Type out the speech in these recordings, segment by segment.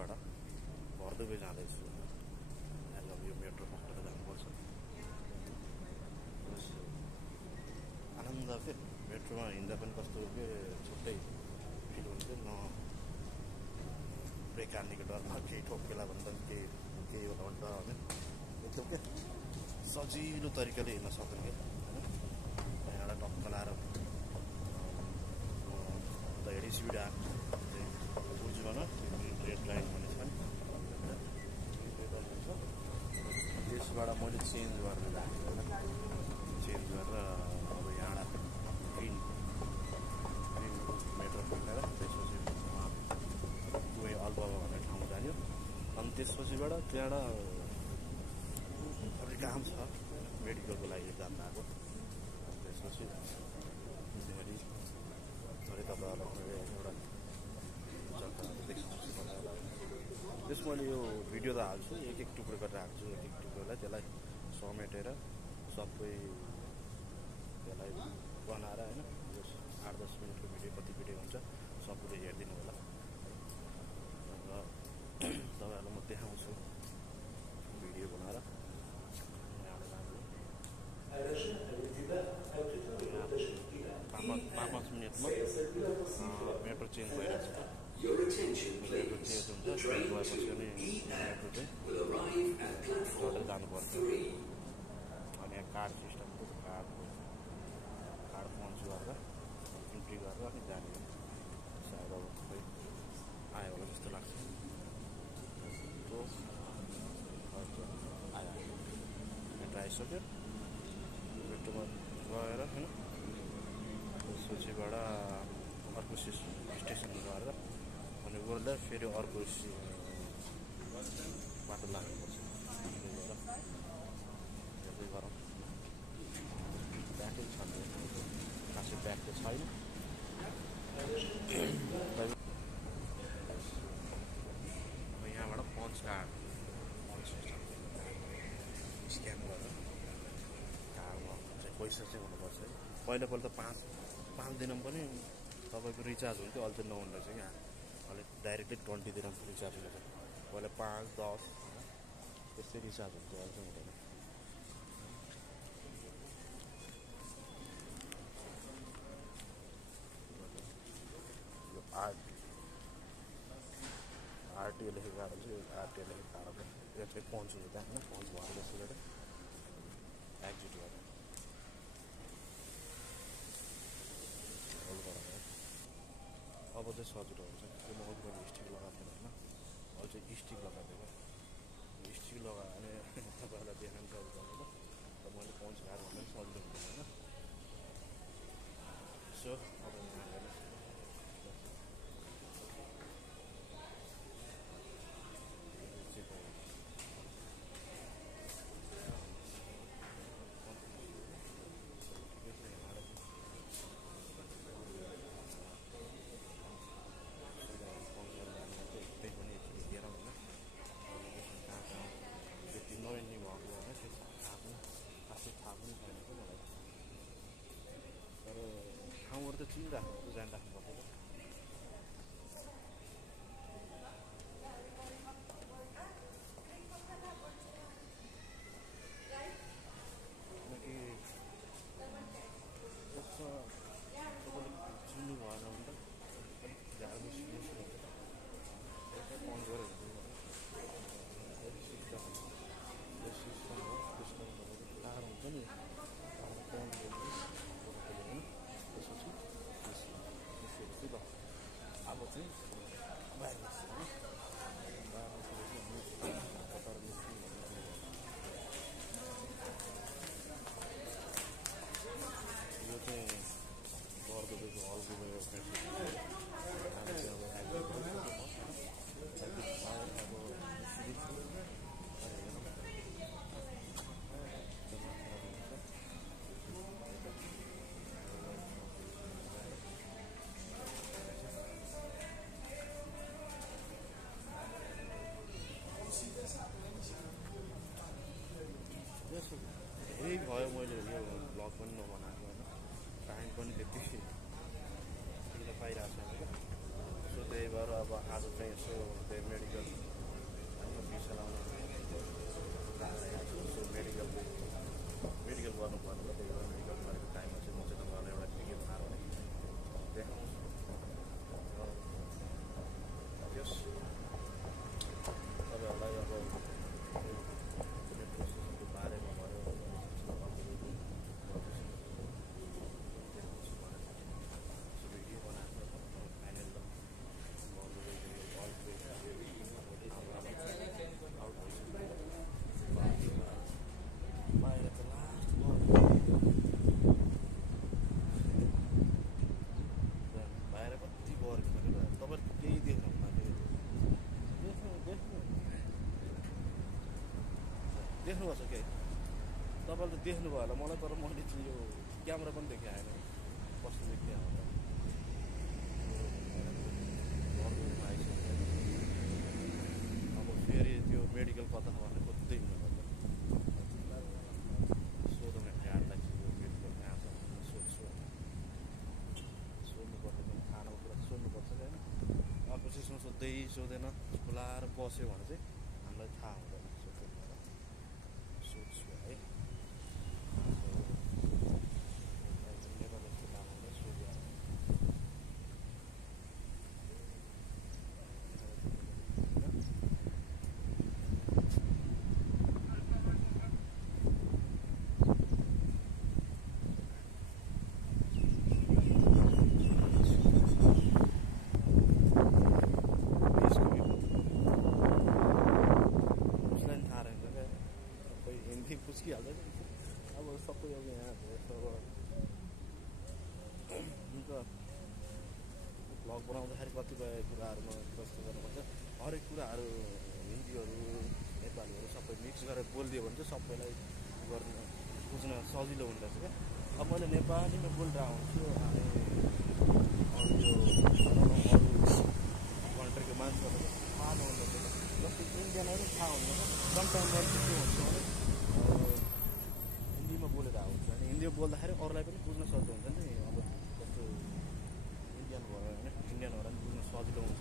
त्यसबाट भरदुबे जाँदैछु। अब यो मेट्रो पक्रेर जानुपर्छ। आनन्द के मेट्रोमा हिँड्दा पनि कस्तो के छुट्टै फिल हुन्थ्यो। न ब्रेक हान्नेको डरमा केही ठोकेला भन्दा केही होला भने डर होइन। एकदम के सजिलो तरिकाले हिँड्न सक्ने क्या होइन। यहाँबाट टक्क लाएर त हेडी स्पिड आएको बुझ्नुमा न रेड लाइन भन्ने छ नि त्यसबाट मैले चेन्ज गरेर राखेँ होइन। चेन्ज गरेर अब यहाँबाट ग्रिन मेट्रो पुगेर त्यसपछि गएँ अल्बाबा भन्ने ठाउँ जान्यो। अनि त्यसपछिबाट त्यहाँबाट अलिक काम छ मेडिकलको लागि जान आएको। त्यसपछि फेरि थोरै तपाईँहरूलाई एउटा जग्गाहरू देख्नुहुन्छ तपाईँहरूलाई। त्यसमा मैले यो भिडियो त हाल्छु, एक टुक्रो गरेर हाल्छु। एक टुक्रोलाई त्यसलाई समेटेर सबै त्यसलाई बनाएर होइन यो 8-10 मिनटको भिडियो कति भिडियो हुन्छ सबैले हेरिदिनु होला। र तपाईँहरूलाई म देखाउँछु भिडियो बनाएर। पाँच मिनटमा मेट्रो चेन्ज भइरहेको छ। मेट्रो चेन्ज हुन्छ, चेन्ज भएपछि अनि मेट्रो चाहिँ टोटल जानुपर्छ। अनि यहाँ कार्ड सिस्टम कार्ड पञ्च गरेर इन्ट्री गरेर अनि जाने। सायद अब खोइ आयो होला जस्तो लाग्छ। आयो मेट्रो आइसक्यो। मेट्रोमा गएर होइन त्यसपछिबाट अर्को स्टेसन गएर अनि गएर फेरि अर्को बाटो लाग्नुपर्छ। हेर्दै गरौँ ब्याकै छ खासै ब्याग त छैन। यहाँबाट पञ्च कार्ड सिस्टम स्क्यान गरेर कार्डमा चाहिँ पैसा चाहिँ हुनुपर्छ है। पहिला त 5 दिनमा पनि तपाईँको रिचार्ज हुन्थ्यो, अहिले चाहिँ नहुँदो रहेछ क्या। अहिले डाइरेक्टली 20 दिनमा रिचार्ज हुन्छ। पहिला 5-10 त्यस्तै रिचार्ज हुन्छ, अहिले चाहिँ हुँदैन। यो आरटिओ लेखेको कार्ड हुन्छ। यो आरटिओ लेखेको कार्ड यो चाहिँ पहुँच हुन्छ त्यहाँ होइन। पहुँच भएर जस्तो गरेर एक्जिट गरेर अब चाहिँ सजिलो हुन्छ। त्यो म अघि मैले स्टिक लगाएको थिएन होइन, अहिले चाहिँ स्टिक लगाइदिएको। स्टिक लगायो भने तपाईँहरूलाई देखाउनु सजिलो हुन्छ र मैले पहुँच कार्ड भन्दा पनि सजिलो हुँदैन होइन। सो अब नयाँ भएको होइन त्यो खासै थाहा पनि छैन क्या मलाई। तर ठाउँहरू त चिनिराख्नु जानिराख्नुपर्छ क्या। किनकि त्यसमा तपाईँले चिन्नु भएन भने त अलिक गाह्रो मुस्किल हुन्छ। पहुँच गरेर सिस्टम हो, सिस्टम तपाईँको टाढो हुन्छ नि टाढो पहुँच होइन। त्यसपछि ल अब चाहिँ बाहिर निस्क्यो होइन। बाहिर निस्केपछि कतार निस्क्यौँ भन्ने यो चाहिँ बर्दुबेको अल्बुबे धेरै भयो मैले यो ब्लग पनि नबनाएको होइन। टाइम पनि त्यति पाइरहेको छैन क्या। सो त्यही भएर अब आज चाहिँ यसो त्यही मेडिकल भिसा लाउनु यसो मेडिकल गर्नुपर्ने हो। त्यही भएर मेडिकल गरेको टाइममा चाहिँ म चाहिँ तपाईँहरूलाई एउटा टिकट बनाएर देखाउँछु। यस तपाईँहरूलाई अब मेट्रो स्टेसनको बारेमा भयो देख्नुभएको छ के तपाईँले त देख्नुभयो होला मलाई, तर मैले चाहिँ यो क्यामेरा पनि देखाएन कस्तो देखियो घरमा आइसक्यो। अब फेरि त्यो मेडिकल कता छ भनेर खोज्दै हिँड्नुपर्छ। सोधौँ न गाडीलाई चाहिँ यो मेडिकल कहाँ छ भनेर सोध्नुपर्छ। खानाको कुरा सोध्नुपर्छ कि होइन। अर्को चिजमा सोध्दैन खुलाएर बस्यो भने चाहिँ हामीलाई थाहा हुँदैन। सोध्छु है पुस्किहाल्छ अब सबै अब यहाँ अन्त भ्लग बनाउँदाखेरि कतिपय कुराहरूमा कस्तो गर्नुपर्छ, हरेक कुराहरू हिन्दीहरू नेपालीहरू सबै मिक्स गरेर बोलिदियो भने चाहिँ सबैलाई गर्न बुझ्न सजिलो हुँदछ क्या। अब मैले नेपालीमा बोलिरहेको हुन्छु अनि अरू कन्ट्रीको मान्छेहरूले थाहा नहुँदछ। जस्तै इन्डियनहरू थाहा हुँदैन, समटाइम मैले के हुन्छ भने हिन्दीमा बोलेर हुन्छ अनि हिन्दीमा बोल्दाखेरि अरूलाई पनि बुझ्न सजिलो हुन्छ नि। अब जस्तो इन्डियन भयो होइन, इन्डियनहरूलाई पनि बुझ्न सजिलो हुन्छ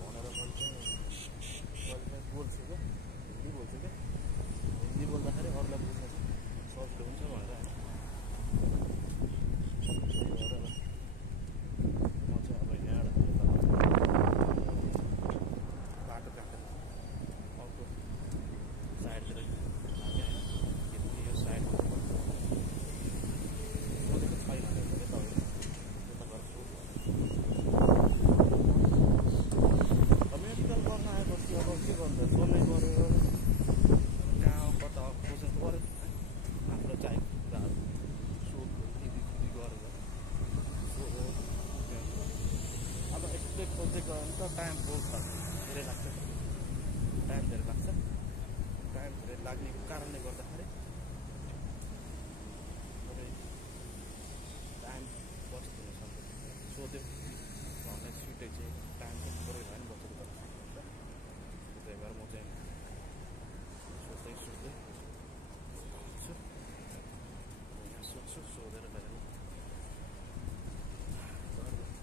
भनेर मैले चाहिँ बोल्छु क्या, हिन्दी बोल्छु क्या। हिन्दी बोल्दाखेरि अरूलाई बुझ्न सजिलो हुन्छ भनेर म चाहिँ अब यहाँबाट बाटो काटेर अर्को साइडतिर टाइम बहुत धेरै लाग्छ। टाइम धेरै लाग्ने कारणले गर्दाखेरि टाइम बचत हुन सक्छ। सोध्यो घरलाई छिटै चाहिँ टाइम चाहिँ थोरै भए पनि बचत गर्न सक्नुहुन्छ। त्यही भएर म चाहिँ सोध्दै यहाँ सोध्छु, सोधेर लगेर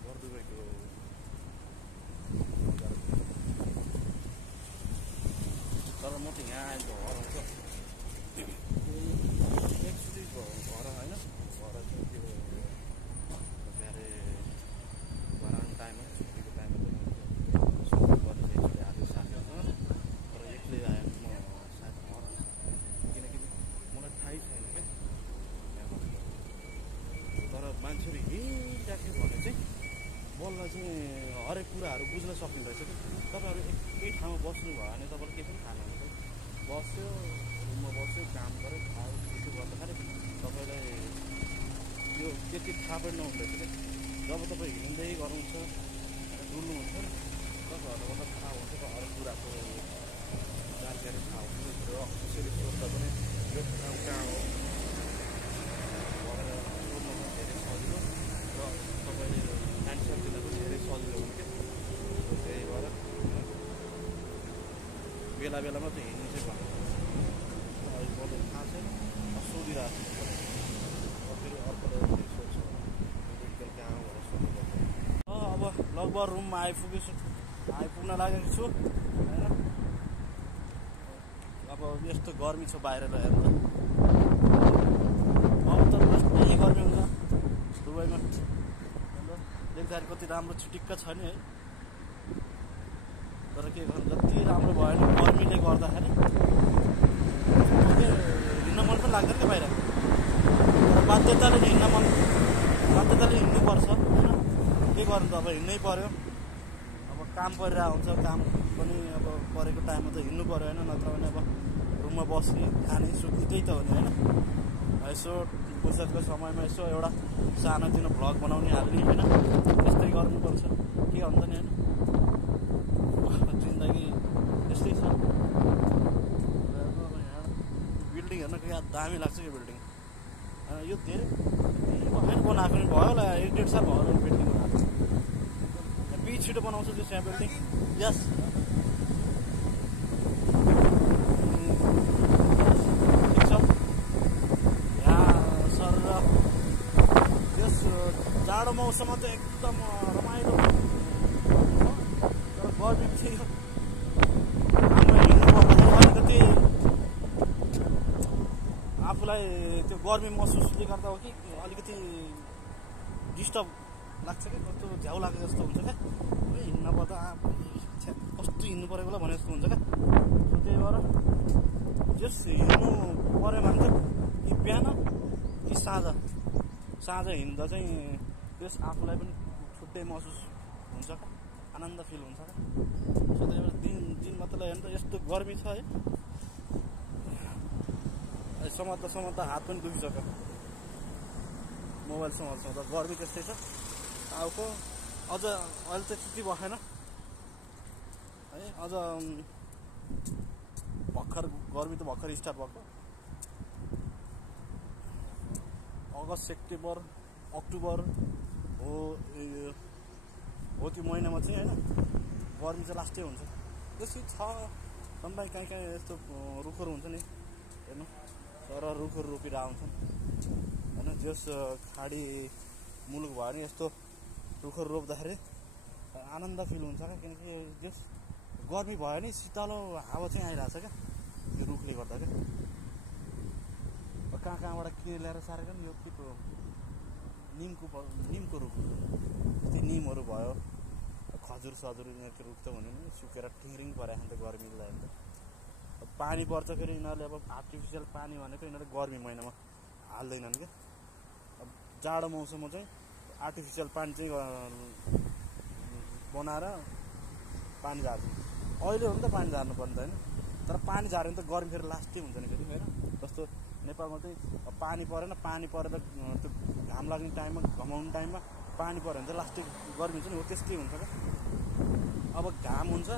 गर्दुको तर म चाहिँ यहाँ आएको हराउँछ एक्चुली घर होइन, घर चाहिँ त्यो के अरे घराउने टाइममा छुट्टीको टाइममा गर्ने चाहिँ आज साथीहरूसँग, तर एक्लै आएको म सायद हराउँछ किनकि मलाई थाहै छैन क्या। तर मान्छेहरू हिँडिराख्यो भने चाहिँ बल्ल चाहिँ हरेक कुराहरू बुझ्न सकिँदो रहेछ कि। तपाईँहरू एकै ठाउँमा बस्नुभयो भने तपाईँले केही पनि थाहा नहुन्छ। बस्यो रुममा बस्यो, काम गऱ्यो, खायो, त्यसो गर्दाखेरि तपाईँलाई त्यो त्यति थाहा पनि नहुँदैछ क्या। जब तपाईँ हिँड्दै गर्नुहुन्छ डुल्नुहुन्छ नि तपाईँहरूलाई मतलब थाहा हुन्छ त हरेक कुराको जानकारी थाहा हुन्छ। र त्यसरी सोध्दा पनि यो ठाउँ कहाँ हो भनेर सोध्नु पनि धेरै सजिलो र तपाईँले एन्सर दिन पनि धेरै सजिलो हुन्छ क्या। त्यही भएर बेला बेलामा चाहिँ हिँड्नु चाहिँ भन्नु अहिले मलाई थाहा छैन, सोधिरहेको छु। फेरि अर्को फेरि सोध्छु मेडिकल कहाँ हो भनेर सोध्नुपर्छ। अब ब्लग बराबर रुममा आइपुग्न लागेको छु हैन। अब यस्तो गर्मी छ बाहिर हेर्नु अब त यही गर्मी हुन्छ दुबईमा। देख्दाखेरि कति राम्रो चिटिक्क छ नि है, तर के गर्नु जति राम्रो भयो नि गर्मीले गर्दाखेरि हिँड्न मन पनि लाग्दैन क्या बाहिर। तर बाध्यताले हिँड्नुपर्छ होइन, के गर्नु त अब हिँड्नै पर्यो। अब काम परिरहेको हुन्छ, काम पनि अब परेको टाइममा त हिँड्नु पर्यो होइन, नत्र भने अब रुममा बस्ने खाने सुत्ने त्यही त हो नि होइन। यसो फुर्सदको समयमा यसो एउटा सानोतिनो भ्लग बनाउने हाल्ने होइन, त्यस्तै गर्नुपर्छ के हुन्छ नि होइन। जिन्दगी यस्तै छ। बिल्डिङ हेर्न क्या दामी लाग्छ कि बिल्डिङ यो धेरै भएन बनाएको नि भयो होला 1-1.5 साल भयो होला बिल्डिङ बनाएको। छिटो बनाउँछ त्यो यहाँ बिल्डिङ। यस ठिक छ यहाँ सर यस जाडो मौसममा त एकदम रमाइलो, तर गर्मी चाहिँ हाम्रो हिँड्नु पर्दाखेरि अलिकति आफूलाई त्यो गर्मी महसुसले गर्दा हो कि अलिकति डिस्टर्ब लाग्छ क्या, कस्तो झ्याउ लाग्छ जस्तो हुन्छ क्या हिँड्न पर्दा। कस्तो हिँड्नु परेको होला भने जस्तो हुन्छ क्या। त्यही भएर जस हिँड्नु पऱ्यो भने चाहिँ कि बिहान कि साँझ हिँड्दा चाहिँ त्यस आफूलाई पनि छुट्टै महसुस हुन्छ क्या, आनन्द फिल हुन्छ क्या। सो त्यही भएर दिन मात्रै हेर्नु त यस्तो गर्मी छ है, समात्दा हात पनि दुखिसक्यो मोबाइल समात्दा। गर्मी त्यस्तै छ टाउको। अझ अहिले त छुट्टी भएन है, अझ भर्खर गर्मी त भर्खर स्टार्ट भएको। अगस्त सेप्टेम्बर अक्टोबर हो त्यो महिनामा चाहिँ होइन गर्मी चाहिँ लास्टै हुन्छ। त्यसै छ कहीँ कहीँ यस्तो रुखहरू हुन्छ नि हेर्नु, तर रुखहरू रोपिरहेको हुन्छन् होइन। जस खाडी मुलुक भयो नि यस्तो रुखहरू रोप्दाखेरि आनन्द फिल हुन्छ क्या, किनकि जस गर्मी भयो नि शीतलो हावा चाहिँ आइरहेछ क्या यो रुखले गर्दा क्या। कहाँबाट के ल्याएर सारेको नि यो के पो निमको रुख, जस्तै निमहरू भयो, खजुर यिनीहरूको रुख त हुने नि सुकेर टिङ्रिङ परेको त गर्मीले लाग्यो। पानी पर्छखेरि यिनीहरूले अब आर्टिफिसियल पानी भनेको यिनीहरूले गर्मी महिनामा हाल्दैनन् क्या। अब जाडो मौसममा चाहिँ आर्टिफिसियल पानी चाहिँ बनाएर पानी झार्छ। अहिले हो नि त पानी झार्नु पर्ने त होइन, तर पानी झार्यो भने त गर्मी फेरि लास्टै हुन्छ नि फेरि होइन। जस्तो नेपालमा चाहिँ पानी परेन, पानी परेर त्यो घाम लाग्ने टाइममा घमाउने टाइममा पानी पऱ्यो भने चाहिँ लास्टै गर्मी हुन्छ नि, हो त्यस्तै हुन्छ क्या। अब घाम हुन्छ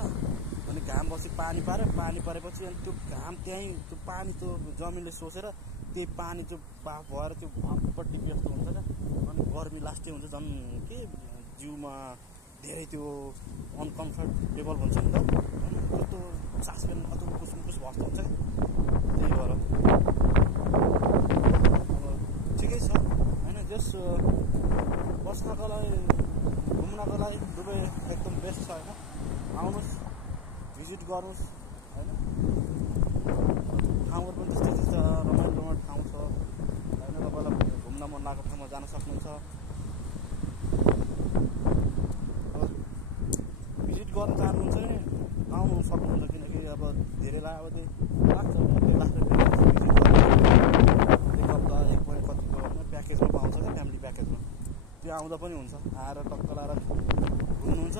अनि घाम बसी पानी पाऱ्यो, पानी परेपछि अनि त्यो घाम त्यहीँ त्यो पानी त्यो जमिनले सोसेर त्यही पानी त्यो बाफ भएर त्यो भापपट्टि व्यस्त हुन्छ क्या। अनि गर्मी लास्टै हुन्छ झन् के जिउमा धेरै त्यो अनकम्फर्टेबल हुन्छ नि त होइन, कस्तो सास फेर्नु कस्तो मुकुस भस्तो हुन्छ क्या। त्यही भएर ठिकै छ होइन। जस बस्नको लागि घुम्नको लागि दुबई एकदम बेस्ट छ होइन। आउनुहोस् भिजिट गर्नुहोस् होइन। ठाउँहरू पनि त्यस्तै रमाइलो ठाउँ छ होइन। तपाईँलाई घुम्न मन लागेको ठाउँमा जान सक्नुहुन्छ, भिजिट गर्न चाहनुहुन्छ भने आउनु सक्नुहुन्छ। किनकि अब धेरै लाग्छ 1 लाख रुपियाँ भिजिट गर्नु, 1 हप्ता 1 महिना कतिको होइन प्याकेजमा पाउँछ क्या, फ्यामिली प्याकेजमा त्यो आउँदा पनि हुन्छ। आएर टक्क लाएर घुम्नुहुन्छ।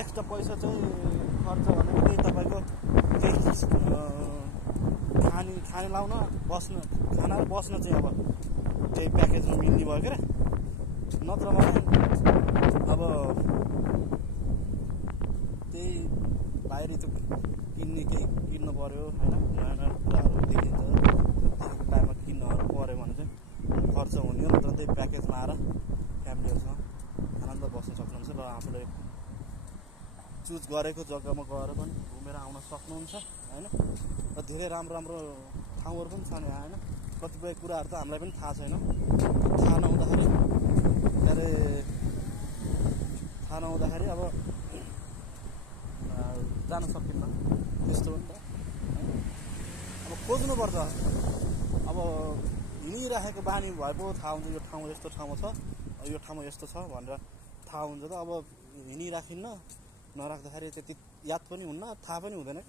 एक्स्ट्रा पैसा चाहिँ खर्च भनेको त्यही तपाईँको खाने लाउन खाना र बस्न चाहिँ अब त्यही प्याकेजमा मिल्ने भयो क्या। नत्र भने अब त्यही बाहिरी त्यो केही किन्नु पऱ्यो होइन, नयाँ नयाँ कुराहरू देखिन्छ त्यसको टाइममा किन्नुहरू पऱ्यो भने चाहिँ खर्च हुने हो। नत्र त्यही प्याकेजमा आएर फ्यामिलीहरूसँग आनन्द बस्न सक्नुहुन्छ र आफूले चुज गरेको जग्गामा गएर पनि घुमेर आउन सक्नुहुन्छ होइन। र धेरै राम्रो ठाउँहरू पनि छ नि होइन। कतिपय कुराहरू त हामीलाई पनि थाहा छैन, थाहा नहुँदाखेरि थाहा नहुँदाखेरि अब जान सकिन्न त्यस्तो हो नि त अब खोज्नुपर्छ अब हिँडिराखेको बानी भए पो थाहा हुन्छ यो ठाउँ यस्तो ठाउँमा छ यो ठाउँमा यस्तो छ भनेर थाहा हुन्छ त अब हिँडिराखिन्न नराख्दाखेरि त्यति याद पनि हुन्न थाहा पनि हुँदैन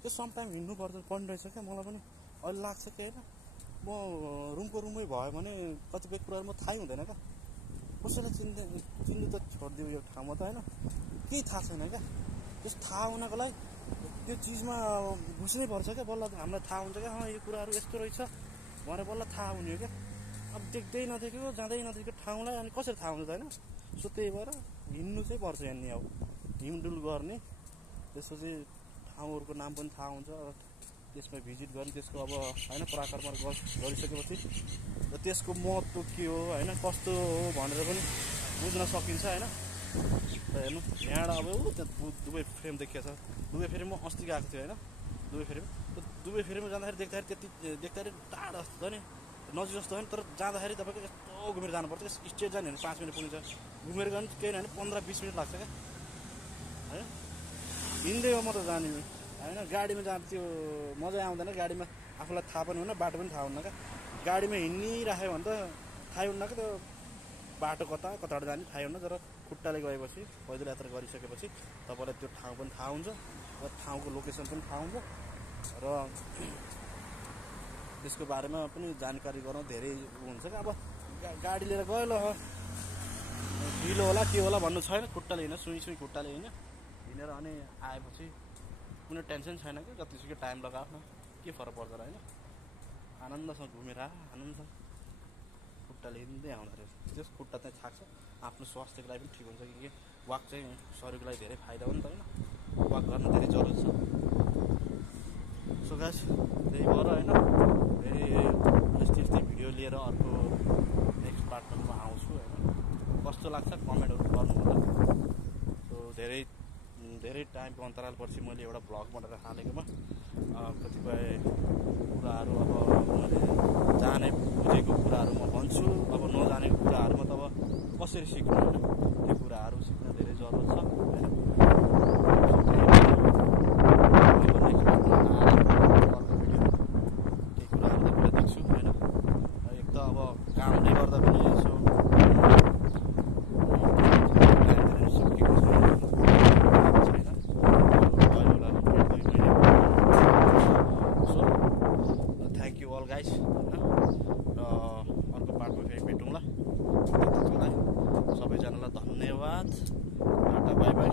त्यो समटाइम हिँड्नुपर्छ पर्ने रहेछ क्या मलाई पनि अहिले लाग्छ कि होइन म रुमको रुमै भयो भने कतिपय कुराहरू म थाहै हुँदैन क्या कसैलाई चिन्नु त छोडिदियो यो ठाउँमा त होइन केही थाहा छैन क्या त्यस थाहा हुनको लागि त्यो चिजमा घुस्नै पर्छ क्या बल्ल हामीलाई थाहा हुन्छ क्या यो कुराहरू यस्तो रहेछ भनेर बल्ल थाहा हुने हो क्या अब देख्दै नदेखेको जाँदै नदेखेको ठाउँलाई अनि कसरी थाहा हुन्छ त होइन सो त्यही भएर हिँड्नु चाहिँ पर्छ यहाँनिर अब हिँडडुल गर्ने त्यसपछि ठाउँहरूको नाम पनि थाहा हुन्छ त्यसमा भिजिट गर्ने त्यसको अब होइन पराक्रम गरिसकेपछि र त्यसको महत्त्व के हो होइन कस्तो हो भनेर पनि बुझ्न सकिन्छ होइन हेर्नु यहाँबाट अब त्यहाँ दुबई फ्रेम देखिएको छ दुबई फ्रेम म अस्ति गएको थिएँ होइन दुबई फ्रेममा जाँदाखेरि देख्दाखेरि टाढा जस्तो छ नि नजिक जस्तो होइन तर जाँदाखेरि तपाईँको यस्तो घुमेर जानुपर्छ स्टेट जाने भने 5 मिनट पुगिन्छ घुमेर गयो भने केही होइन 15-20 मिनट लाग्छ क्या होइन हिँड्दैमा मात्रै जाने होइन गाडीमा जाँदा त्यो मजा आउँदैन गाडीमा आफूलाई थाहा पनि हुन्न बाटो पनि थाहा हुन्न क्या गाडीमा हिँडिराख्यो भने त थाहै हुन्न क्या त्यो बाटो कताबाट जाने थाहै हुन्न तर खुट्टाले गएपछि पैदल यात्रा गरिसकेपछि तपाईँलाई त्यो ठाउँ पनि थाहा हुन्छ र ठाउँको लोकेसन पनि थाहा हुन्छ र त्यसको बारेमा पनि जानकारी गर्न धेरै हुन्छ क्या अब गाडी लिएर गयो ल ढिलो होला के होला भन्नु छैन खुट्टाले हिँड्न सुई खुट्टाले हिँडेर अनि आएपछि कुनै टेन्सन छैन कि जतिसुकै टाइम लगाओस् न के फरक पर्छ र होइन आनन्दसँग घुमेर आनन्दसँग खुट्टाले हिँड्दै आउँदो रहेछ त्यस खुट्टा चाहिँ थाक्छ आफ्नो स्वास्थ्यको लागि पनि ठिक हुन्छ कि वाक चाहिँ शरीरको लागि धेरै फाइदा हो नि त होइन वाक गर्न धेरै जरुरी छ सो गाइस त्यही भएर होइन फेरि यस्तै भिडियो लिएर अर्को नेक्स्ट पार्टमा म आउँछु होइन कस्तो लाग्छ कमेन्टहरू गर्नु होला सो धेरै टाइमको अन्तरालपछि मैले एउटा भ्लग बनाएर हालेकोमा कतिपय कुराहरू अब मैले जाने बुझेको कुराहरू म भन्छु अब नजानेको कुराहरूमा त अब कसरी सिक्नु होइन त्यो कुराहरू सिक्न धेरै जरुरत छ होइन केही कुराहरू तपाईँलाई देख्छु होइन एक त अब कामले गर्दा पनि यसो गाइस होइन र अर्को पार्टमा फेरि भेटौँला त्यतिखेर सबैजनालाई धन्यवाद टाटा बाई बाई।